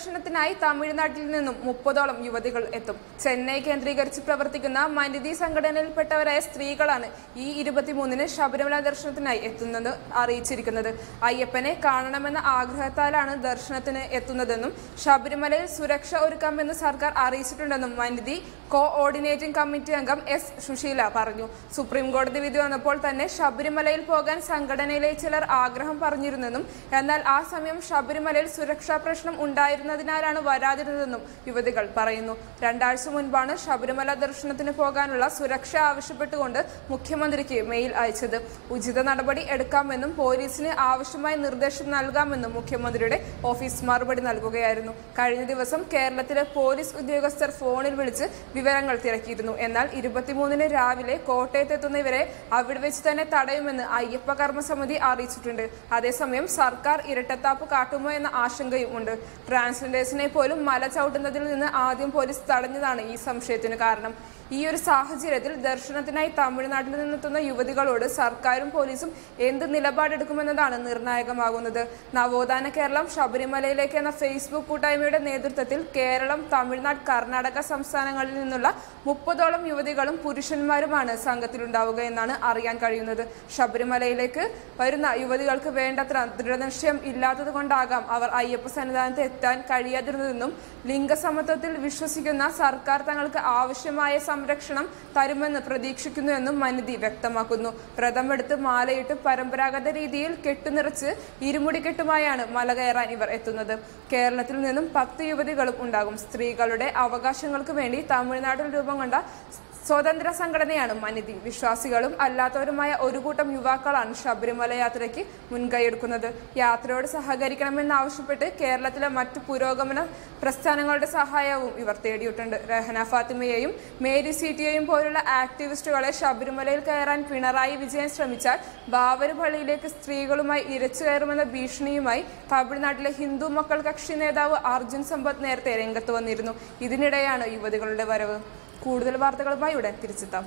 ദർശനത്തിനായി തമിഴ്നാട്ടിൽ നിന്നും 30ഓളം യുവതികൾ എത്തും. ചെന്നൈ കേന്ദ്രീകരിച്ച് പ്രവർത്തിക്കുന്ന മനിതി സംഘടനയിൽപ്പെട്ടവരായ സ്ത്രീകളാണ് ഈ 23-ന് ശബരിമല ദർശനത്തിനായി എത്തുന്നത് അറിയിച്ചിരിക്കുന്നത്. അയ്യപ്പനെ കാണണമെന്ന ആഗ്രഹത്താലാണ് ദർശനത്തിന് എത്തുന്നതെന്നും ശബരിമലയിൽ സുരക്ഷ ഒരുക്കാമെന്ന് സർക്കാർ അറിയിച്ചിട്ടുണ്ടെന്നും മനിതി കോഓർഡിനേറ്റിംഗ് കമ്മിറ്റി അംഗം എസ് സുശീല പറഞ്ഞു. സുപ്രീം കോടതി വിധി വന്നപ്പോൾ തന്നെ ശബരിമലയിൽ പോകാൻ സംഘടനയിലെ ചിലർ ആഗ്രഹം പറഞ്ഞിരുന്നെന്നും എന്നാൽ ആ സമയം ശബരിമലയിൽ സുരക്ഷാ പ്രശ്നം ഉണ്ടായിരുന്നതിനാലാണ് വരാതിരുന്നതെന്നും യുവതികൾ പറയുന്നു. 2 ആഴ്ച മുൻപാണ് ശബരിമല ദർശനത്തിന് പോകാനുള്ള സുരക്ഷ ആവശ്യപ്പെട്ടുകൊണ്ട് മുഖ്യമന്ത്രിക്ക് മെയിൽ അയച്ചത്. ഉചിത നടപടി എടുക്കാമെന്നും പോലീസിന് ആവശ്യമായ നിർദ്ദേശം നൽകാമെന്നും മുഖ്യമന്ത്രിയുടെ ഓഫീസ് മറുപടി നൽകുകയായിരുന്നു. കഴിഞ്ഞ ദിവസം കേരളത്തിലെ പോലീസ് ഉദ്യോഗസ്ഥർ ഫോണിൽ വിളിച്ച് വിവരങ്ങൾ തിരക്കിയിരുന്നു. എന്നാൽ 23-ന് രാവിലെ കോട്ടയത്തെത്തുന്ന ഇവരെ അവിടെ വെച്ച് തന്നെ തടയുമെന്ന് അയ്യപ്പ കർമ്മസമിതി അറിയിച്ചിട്ടുണ്ട്. അതേസമയം സർക്കാർ ഇരട്ടത്താപ്പ് കാട്ടുമോ എന്ന ആശങ്കയും ഉണ്ട്. ട്രാൻസ്ജെൻഡേഴ്സിനെ പോലും മല ചവിട്ടുന്നതിൽ നിന്ന് ആദ്യം പോലീസ് തടഞ്ഞതാണ് ഈ സംശയത്തിന് കാരണം. ഈ ഒരു സാഹചര്യത്തിൽ ദർശനത്തിനായി തമിഴ്നാട്ടിൽ നിന്നെത്തുന്ന യുവതികളോട് സർക്കാരും പോലീസും എന്ത് നിലപാടെടുക്കുമെന്നതാണ് നിർണായകമാകുന്നത്. നവോത്ഥാന കേരളം ശബരിമലയിലേക്ക് എന്ന ഫേസ്ബുക്ക് കൂട്ടായ്മയുടെ നേതൃത്വത്തിൽ കേരളം, തമിഴ്നാട്, കർണാടക സംസ്ഥാനങ്ങളിൽ നിന്നുള്ള 30ഓളം യുവതികളും പുരുഷന്മാരുമാണ് സംഘത്തിലുണ്ടാവുക എന്നാണ് അറിയാൻ കഴിയുന്നത്. ശബരിമലയിലേക്ക് വരുന്ന യുവതികൾക്ക് വേണ്ടത്ര ദൃഢനിശ്ചയം ഇല്ലാത്തത് കൊണ്ടാകാം അവർ അയ്യപ്പ സന്നിധാനത്ത് എത്താൻ കഴിയാതിരുന്നതെന്നും ലിംഗസമത്വത്തിൽ വിശ്വസിക്കുന്ന സർക്കാർ തങ്ങൾക്ക് ആവശ്യമായ സംരക്ഷണം തരുമെന്ന് പ്രതീക്ഷിക്കുന്നുവെന്നും മനിതി വ്യക്തമാക്കുന്നു. വ്രതമെടുത്ത് മാലയിട്ട് പരമ്പരാഗത രീതിയിൽ കെട്ടുനിറച്ച് ഇരുമുടിക്കെട്ടുമായാണ് മല കയറാൻ ഇവർ എത്തുന്നത്. കേരളത്തിൽ നിന്നും 10 യുവതികളും ഉണ്ടാകും. സ്ത്രീകളുടെ അവകാശങ്ങൾക്ക് വേണ്ടി തമിഴ്നാട്ടിൽ രൂപം കൊണ്ട സ്വതന്ത്ര സംഘടനയാണ് മനിതി. വിശ്വാസികളും അല്ലാത്തവരുമായ ഒരു കൂട്ടം യുവാക്കളാണ് ശബരിമല യാത്രയ്ക്ക് മുൻകൈയെടുക്കുന്നത്. യാത്രയോട് സഹകരിക്കണമെന്നാവശ്യപ്പെട്ട് കേരളത്തിലെ മറ്റു പുരോഗമന പ്രസ്ഥാനങ്ങളുടെ സഹായവും ഇവർ തേടിയിട്ടുണ്ട്. രഹന ഫാത്തിമയെയും മേരി സീറ്റിയെയും പോലുള്ള ആക്ടിവിസ്റ്റുകളെ ശബരിമലയിൽ കയറാൻ പിണറായി വിജയൻ ശ്രമിച്ചാൽ ബാവര് പള്ളിയിലേക്ക് സ്ത്രീകളുമായി ഇരച്ചു കയറുമെന്ന ഭീഷണിയുമായി തമിഴ്നാട്ടിലെ ഹിന്ദു മക്കൾ കക്ഷി നേതാവ് അർജുൻ സമ്പത്ത് നേരത്തെ രംഗത്ത് വന്നിരുന്നു. ഇതിനിടെയാണ് യുവതികളുടെ വരവ്. കൂടുതൽ വാർത്തകളുമായി ഉടൻ തിരിച്ചെത്താം.